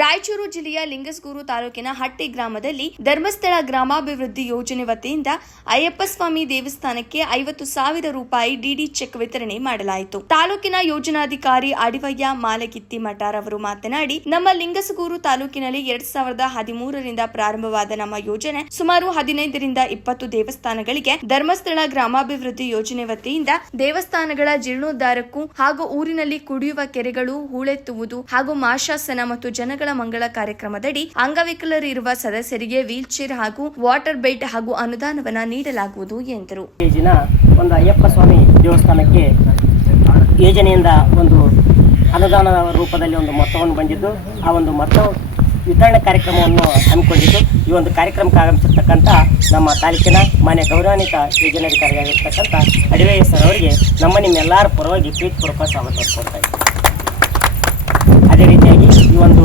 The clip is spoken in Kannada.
ರಾಯಚೂರು ಜಿಲ್ಲೆಯ ಲಿಂಗಸ್ಗೂರು ತಾಲೂಕಿನ ಹಟ್ಟಿ ಗ್ರಾಮದಲ್ಲಿ ಧರ್ಮಸ್ಥಳ ಗ್ರಾಮಾಭಿವೃದ್ಧಿ ಯೋಜನೆ ವತಿಯಿಂದ ಅಯ್ಯಪ್ಪಸ್ವಾಮಿ ದೇವಸ್ಥಾನಕ್ಕೆ ಐವತ್ತು ಸಾವಿರ ರೂಪಾಯಿ ಡಿಡಿ ಚೆಕ್ ವಿತರಣೆ ಮಾಡಲಾಯಿತು. ತಾಲೂಕಿನ ಯೋಜನಾಧಿಕಾರಿ ಅಡಿವಯ್ಯ ಮಾಲಗಿತ್ತಿ ಮಠಾರ್ ಅವರು ಮಾತನಾಡಿ, ನಮ್ಮ ಲಿಂಗಸಗೂರು ತಾಲೂಕಿನಲ್ಲಿ ಎರಡ್ ಸಾವಿರದ ಹದಿಮೂರರಿಂದ ಪ್ರಾರಂಭವಾದ ನಮ್ಮ ಯೋಜನೆ ಸುಮಾರು ಹದಿನೈದರಿಂದ ಇಪ್ಪತ್ತು ದೇವಸ್ಥಾನಗಳಿಗೆ ಧರ್ಮಸ್ಥಳ ಗ್ರಾಮಾಭಿವೃದ್ಧಿ ಯೋಜನೆ ವತಿಯಿಂದ ದೇವಸ್ಥಾನಗಳ ಜೀರ್ಣೋದ್ಧಾರಕ್ಕೂ ಹಾಗೂ ಊರಿನಲ್ಲಿ ಕುಡಿಯುವ ಕೆರೆಗಳು ಹೂಳೆತ್ತುವುದು ಹಾಗೂ ಮಾಶಾಸನ ಮತ್ತು ಜನಗಳ ಮಂಗಳ ಕಾರ್ಯಕ್ರಮದಡಿ ಅಂಗವಿಕಲರು ಇರುವ ಸದಸ್ಯರಿಗೆ ವೀಲ್ ಚೇರ್ ಹಾಗೂ ವಾಟರ್ ಬೆಡ್ ಹಾಗೂ ಅನುದಾನವನ್ನ ನೀಡಲಾಗುವುದು ಎಂದರು. ಒಂದು ಅಯ್ಯಪ್ಪ ಸ್ವಾಮಿ ದೇವಸ್ಥಾನಕ್ಕೆ ಯೋಜನೆಯಿಂದ ಒಂದು ಅನುದಾನದ ರೂಪದಲ್ಲಿ ಒಂದು ಮೊತ್ತವನ್ನು ಬಂದಿದ್ದು, ಆ ಒಂದು ಮೊತ್ತ ವಿತರಣೆ ಕಾರ್ಯಕ್ರಮವನ್ನು ಹಮ್ಮಿಕೊಂಡಿದ್ದು, ಈ ಒಂದು ಕಾರ್ಯಕ್ರಮಕ್ಕೆ ಆಗಮಿಸಿರ್ತಕ್ಕಂಥ ನಮ್ಮ ತಾಲೂಕಿನ ಮಾನ್ಯ ಗೌರವಾನ್ವಿತ ಯೋಜನಾಧಿಕಾರಿಯಾಗಿರ್ತಕ್ಕಂಥ ಅಡಿವೇ ಸರ್ ಅವರಿಗೆ ನಮ್ಮ ನಿಮ್ಮೆಲ್ಲರ ಪರವಾಗಿ ಪ್ರೀತಿಪೂರ್ವಕ ಸ್ವಾಗತ ಕೊಡ್ತಾ ಇದ್ದೀವಿ ಅದೇ ಈ ಒಂದು